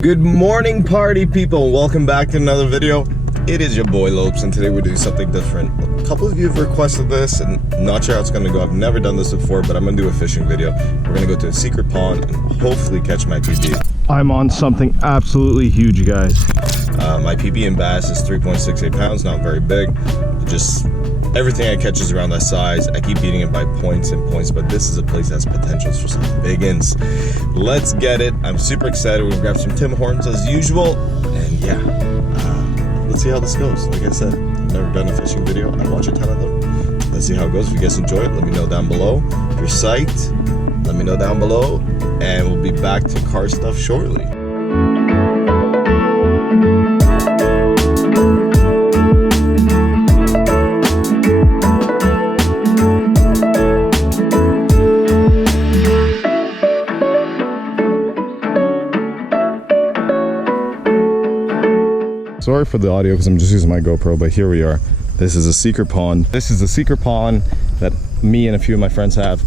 Good morning, party people. Welcome back to another video. It is your boy Lowpes, and today we're doing something different. A couple of you have requested this, and I'm not sure how it's gonna go. I've never done this before, but I'm gonna do a fishing video. We're gonna go to a secret pond and hopefully catch my PB. I'm on something absolutely huge, guys. My PB in bass is 3.68 pounds, not very big. Just everything I catch is around that size. I keep beating it by points and points, but this is a place that has potentials for some big-ins. Let's get it. I'm super excited. We're gonna grab some Tim Hortons as usual, and yeah, let's see how this goes. Like I said, I've never done a fishing video. I watch a ton of them. Let's see how it goes. If you guys enjoy it, let me know down below. If you're psyched, let me know down below, and we'll be back to car stuff shortly. Sorry for the audio because I'm just using my GoPro, but here we are. This is a secret pond. This is a secret pond that me and a few of my friends have.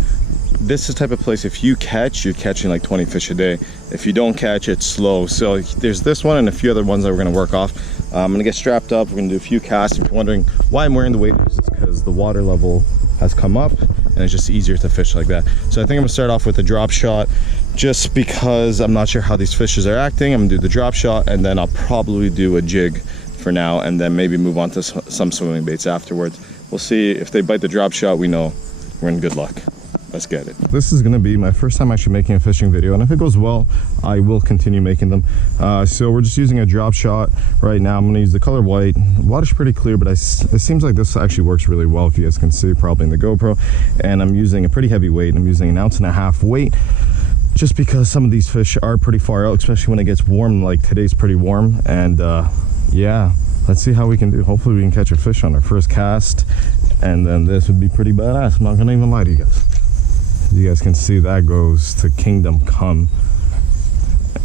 This is the type of place, if you catch, you're catching like 20 fish a day. If you don't catch, it's slow. So there's this one and a few other ones that we're gonna work off. I'm gonna get strapped up. We're gonna do a few casts. If you're wondering why I'm wearing the waders, it's because the water level has come up and it's just easier to fish like that. So I think I'm gonna start off with a drop shot, just because I'm not sure how these fishes are acting. I'm gonna do the drop shot, and then I'll probably do a jig for now, and then maybe move on to some swimming baits afterwards. We'll see. If they bite the drop shot, we know we're in good luck. Let's get it. This is gonna be my first time actually making a fishing video, and if it goes well, I will continue making them. So we're just using a drop shot right now. I'm gonna use the color white. The water's pretty clear, but it seems like this actually works really well, if you guys can see probably in the GoPro. And I'm using a pretty heavy weight. I'm using 1.5 ounce weight, just because some of these fish are pretty far out, especially when it gets warm. Like today's pretty warm, and yeah, let's see how we can do. Hopefully we can catch a fish on our first cast, and then this would be pretty badass. I'm not gonna even lie to you guys. You guys can see that goes to Kingdom Come,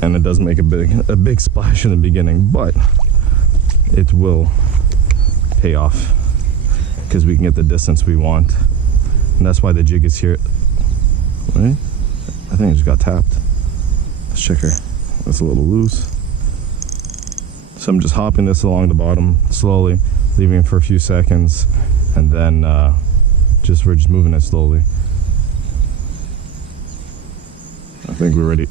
and it does make a big splash in the beginning, but it will pay off because we can get the distance we want, and that's why the jig is here. Right? I think I just got tapped. Let's check her. That's a little loose. So I'm just hopping this along the bottom slowly, leaving it for a few seconds, and then we're just moving it slowly. I think we're ready.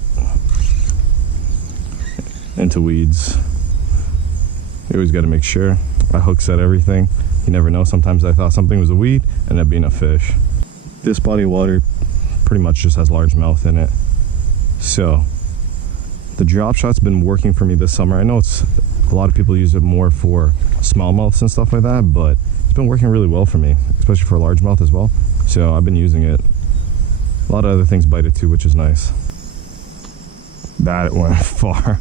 Into weeds. You always got to make sure. I hook set everything. You never know. Sometimes I thought something was a weed, ended up being a fish. This body of water pretty much just has largemouth in it. So the drop shot's been working for me this summer. I know it's a lot of people use it more for smallmouths and stuff like that, but it's been working really well for me, especially for largemouth as well. So I've been using it. A lot of other things bite it too, which is nice. That went far.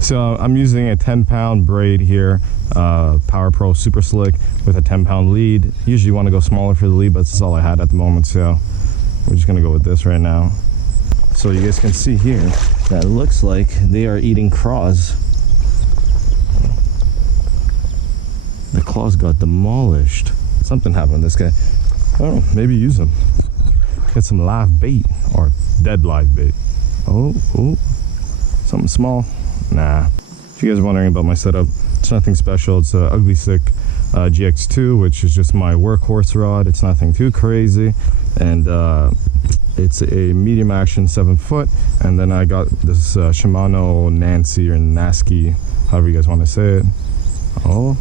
So I'm using a 10-pound braid here, Power Pro Super Slick with a 10-pound lead. Usually you want to go smaller for the lead, but this is all I had at the moment, so we're just gonna go with this right now. So you guys can see here that it looks like they are eating craws. The claws got demolished. Something happened to this guy. I don't know, maybe use them. Get some live bait, or dead live bait. Oh, something small. Nah. If you guys are wondering about my setup, it's nothing special. It's a Ugly Stick GX2, which is just my workhorse rod. It's nothing too crazy, and it's a medium action 7-foot. And then I got this Shimano Nancy or Nasky, however you guys want to say it. Oh,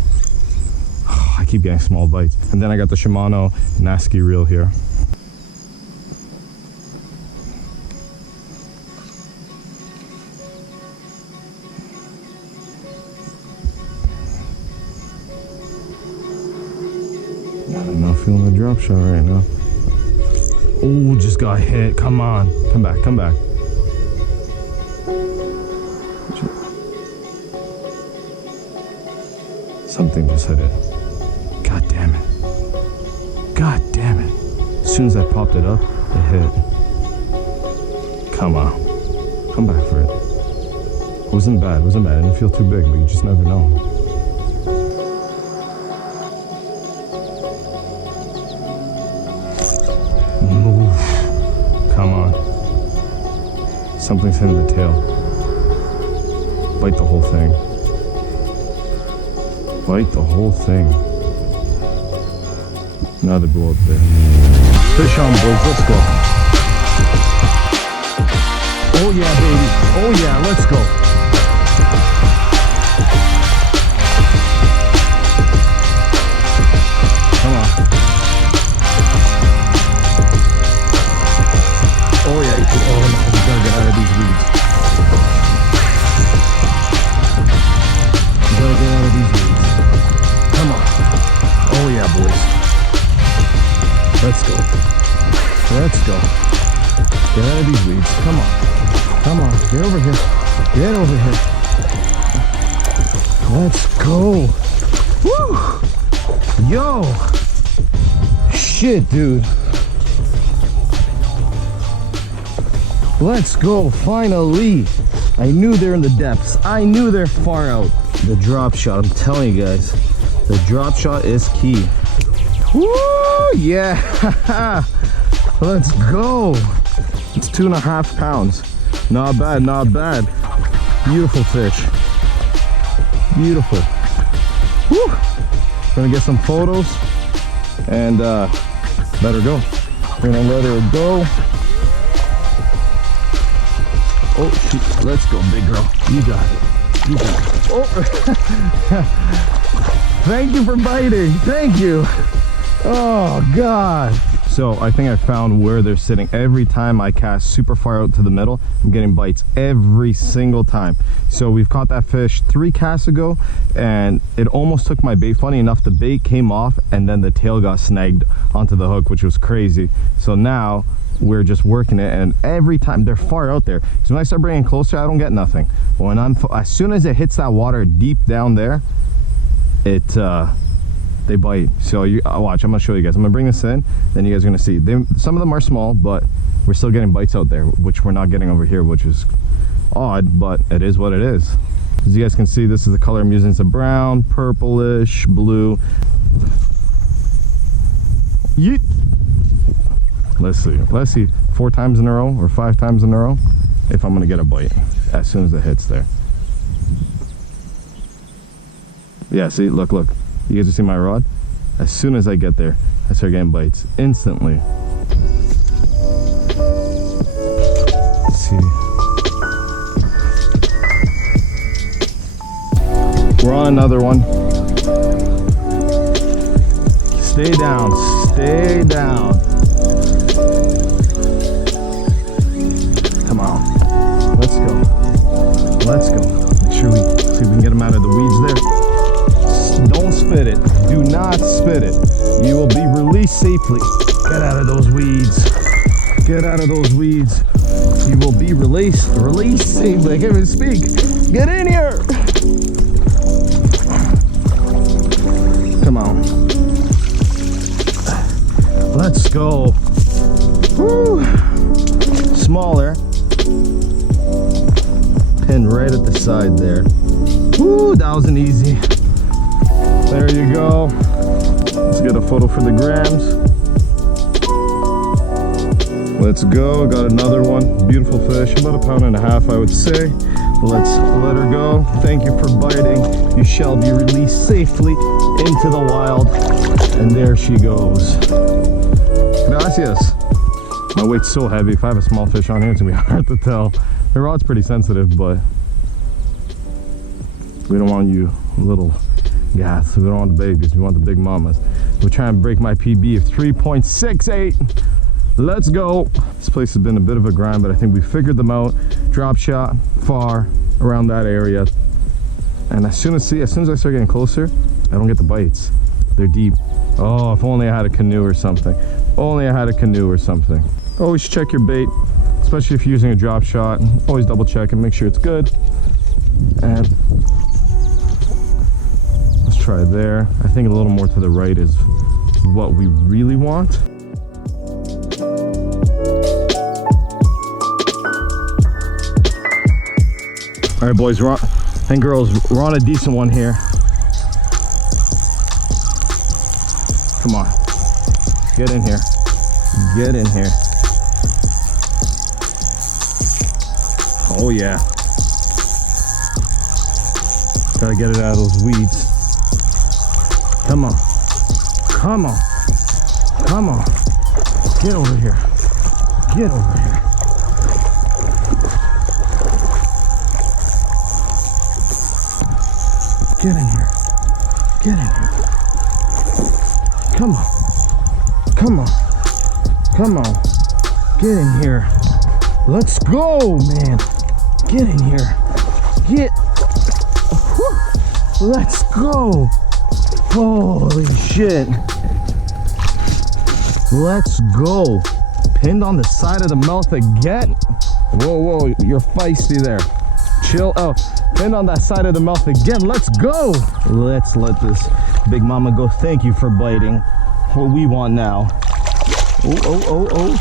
I keep getting small bites. And then I got the Shimano Nasky reel here. I'm not feeling the drop shot right now. Oh, just got hit. Come on. Come back, come back. Something just hit it. God damn it. God damn it. As soon as I popped it up, it hit. Come on. Come back for it. It wasn't bad. It wasn't bad. I didn't feel too big, but you just never know. Move. Come on. Something's hitting the tail. Bite the whole thing. Bite the whole thing. Another bull up there. Fish on, boys. Let's go. Oh yeah, baby. Oh yeah, let's go. Come on. Oh yeah, you can, oh no, we gotta get out of these weeds. We gotta get out of these weeds. Come on. Oh yeah, boys. Let's go. Let's go. Get out of these weeds. Come on. Come on. Get over here. Get over here. Let's go. Woo! Yo! Shit, dude. Let's go, finally. I knew they're in the depths. I knew they're far out. The drop shot, I'm telling you guys, the drop shot is key. Woo, yeah. Let's go. It's 2.5 pounds. Not bad, not bad. Beautiful fish. Beautiful. Woo. Gonna get some photos and let her go. We're gonna let her go. Oh, shoot. Let's go, big girl. You got it. You got it. Oh. Thank you for biting. Thank you. Oh, God. So I think I found where they're sitting. Every time I cast super far out to the middle, I'm getting bites every single time. So we've caught that fish 3 casts ago, and it almost took my bait. Funny enough, the bait came off and then the tail got snagged onto the hook, which was crazy. So now we're just working it, and every time they're far out there. So when I start bringing closer, I don't get nothing. When as soon as it hits that water deep down there, they bite. So you watch, I'm gonna show you guys. I'm gonna bring this in, then you guys are gonna see. Some of them are small, but we're still getting bites out there, which we're not getting over here, which is odd, but it is what it is. As you guys can see, this is the color I'm using. It's a brown, purplish, blue. Yeet. Let's see 4 times in a row or 5 times in a row if I'm gonna get a bite as soon as it hits there. Yeah, see, look, you guys see my rod? As soon as I get there, I start getting bites instantly. Let's see. We're on another one. Stay down, stay down. Come on, let's go. Let's go. Make sure we see if we can get them out of the weeds there. Don't spit it. Do not spit it. You will be released safely. Get out of those weeds. Get out of those weeds. You will be released safely. I can't even speak. Get in here. Come on. Let's go. Woo. Smaller. Pin right at the side there. Woo, that wasn't easy. There you go. Let's get a photo for the grams. Let's go. Got another one. Beautiful fish. About 1.5 pounds, I would say. Let's let her go. Thank you for biting. You shall be released safely into the wild. And there she goes. Gracias. My weight's so heavy. If I have a small fish on here, it's gonna be hard to tell. The rod's pretty sensitive, but we don't want you little guys. We don't want the babies. We want the big mamas. We're trying to break my PB of 3.68. Let's go. This place has been a bit of a grind, but I think we figured them out. Drop shot far around that area, and as soon as I start getting closer, I don't get the bites. They're deep. Oh, if only I had a canoe or something. Only I had a canoe or something. Always check your bait, especially if you're using a drop shot. Always double check and make sure it's good. And let's try there. I think a little more to the right is what we really want. All right, boys and girls, we're on a decent one here. Come on, get in here. Get in here. Oh yeah. Gotta get it out of those weeds. Come on. Come on. Come on. Get over here. Get over here. Get in here. Get in here. Come on. Come on. Come on. Get in here. Let's go, man. Get in here. Get. Whew. Let's go. Holy shit. Let's go. Pinned on the side of the mouth again. Whoa, whoa, you're feisty there. Chill out. Pinned on that side of the mouth again. Let's go. Let's let this big mama go. Thank you for biting. What we want now. Oh, oh, oh, oh.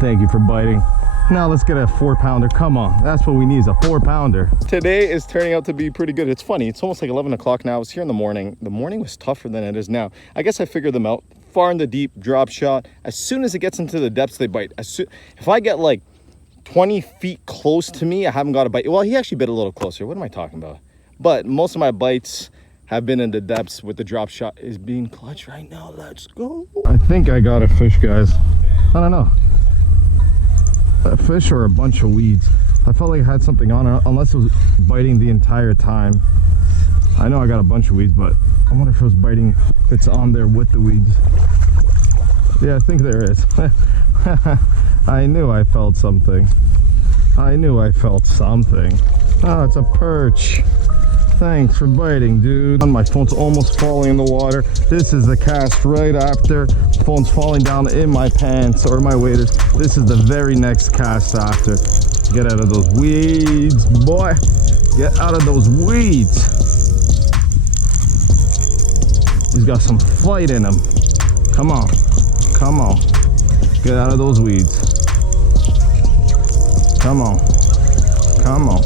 Thank you for biting. Now let's get a 4-pounder. Come on, that's what we need, is a 4-pounder. Today is turning out to be pretty good. It's funny, it's almost like 11 o'clock now. I was here in the morning. The morning was tougher than it is now. I guess I figured them out. Far in the deep, drop shot. As soon as it gets into the depths, they bite. If I get like 20 feet close to me, I haven't got a bite. Well, he actually bit a little closer. What am I talking about? But most of my bites have been in the depths with the drop shot. Is being clutch right now. Let's go. I think I got a fish, guys. I don't know. A fish or a bunch of weeds. I felt like I had something on it, unless it was biting the entire time. I know I got a bunch of weeds, but I wonder if it was biting, if it's on there with the weeds. Yeah, I think there is. I knew I felt something. I knew I felt something. Oh, it's a perch. Thanks for biting, dude. My phone's almost falling in the water. This is the cast right after. Phone's falling down in my pants or my waders. This is the very next cast after. Get out of those weeds, boy. Get out of those weeds. He's got some fight in him. Come on. Come on. Get out of those weeds. Come on. Come on.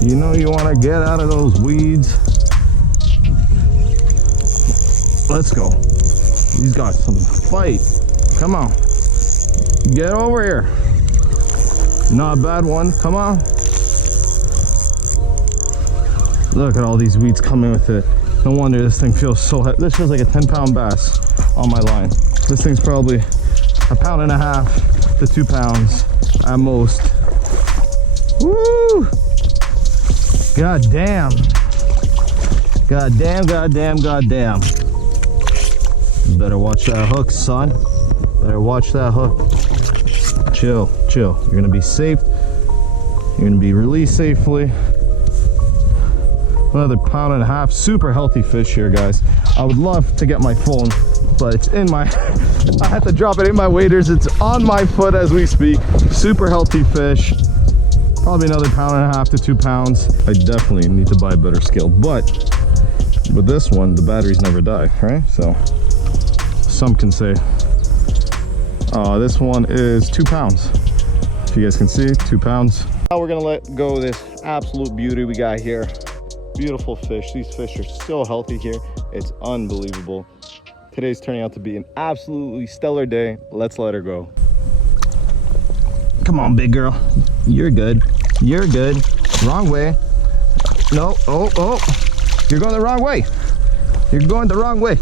You know you want to get out of those weeds. Let's go. He's got some fight. Come on. Get over here. Not a bad one. Come on. Look at all these weeds coming with it. No wonder this thing feels so heavy. This feels like a 10-pound bass on my line. This thing's probably 1.5 pounds to 2 pounds at most. Woo! God damn. God damn, god damn, god damn. You better watch that hook, son. Better watch that hook. Chill, chill. You're gonna be safe. You're gonna be released safely. Another 1.5 pounds. Super healthy fish here, guys. I would love to get my phone, but it's in my I had to drop it in my waders. It's on my foot as we speak. Super healthy fish. Probably another 1.5 pounds to 2 pounds. I definitely need to buy a better scale, but with this one, the batteries never die, right? So some can say, this one is 2 pounds. If you guys can see, 2 pounds. Now we're gonna let go of this absolute beauty we got here. Beautiful fish. These fish are so healthy here. It's unbelievable. Today's turning out to be an absolutely stellar day. Let's let her go. Come on, big girl. You're good. You're good. Wrong way. No. Oh, oh. You're going the wrong way. You're going the wrong way.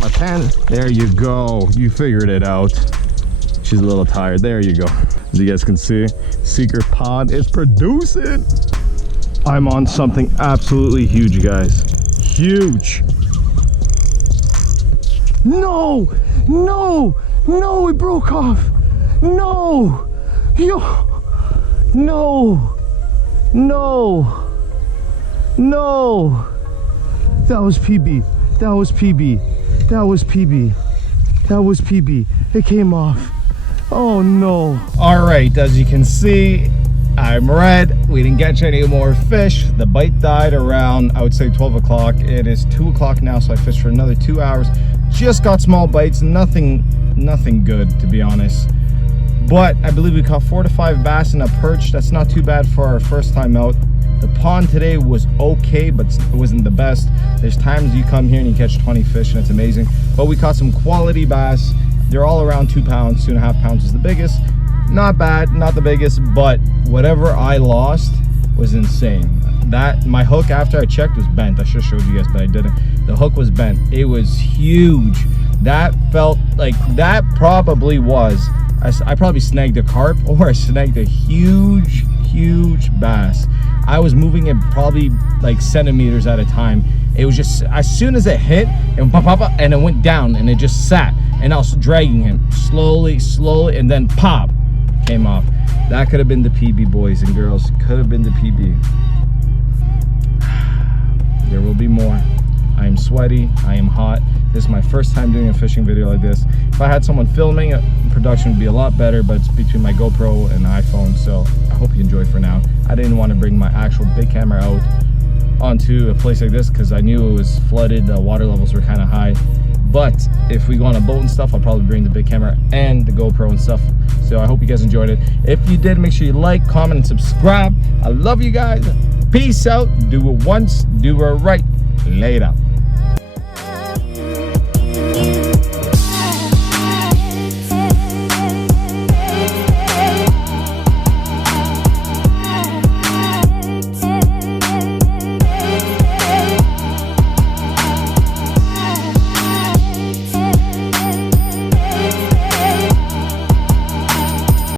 My pan. There you go. You figured it out. She's a little tired. There you go. As you guys can see, Secret Pond is producing. I'm on something absolutely huge, guys. Huge. No. No. No, it broke off. No. Yo. No. No. No. That was PB. That was PB. That was PB. That was PB. It came off. Oh no. All right, as you can see, I'm red. We didn't catch any more fish. The bite died around, I would say 12 o'clock. It is 2 o'clock now, so I fished for another 2 hours. Just got small bites, nothing good, to be honest. But I believe we caught 4 to 5 bass and a perch. That's not too bad for our first time out. The pond today was okay, but it wasn't the best. There's times you come here and you catch 20 fish and it's amazing. But we caught some quality bass. They're all around 2 pounds. 2.5 pounds is the biggest. Not bad, not the biggest, but whatever I lost, was insane. That my hook, after I checked, was bent. I should have showed you guys, but I didn't. The hook was bent. It was huge. That felt like, that probably was, I probably snagged a carp, or I snagged a huge bass. I was moving it probably like centimeters at a time. It was just, as soon as it hit, and pop, and it went down, and it just sat, and I was dragging him slowly, and then pop, came off. That could have been the PB, boys and girls. Could have been the PB. There will be more. I am sweaty, I am hot. This is my first time doing a fishing video like this. If I had someone filming, production would be a lot better, but it's between my GoPro and iPhone, so I hope you enjoy for now. I didn't want to bring my actual big camera out onto a place like this because I knew it was flooded, the water levels were kind of high. But if we go on a boat and stuff, I'll probably bring the big camera and the GoPro and stuff. So I hope you guys enjoyed it. If you did, make sure you like, comment, and subscribe. I love you guys. Peace out. Do it once, do it right. Later.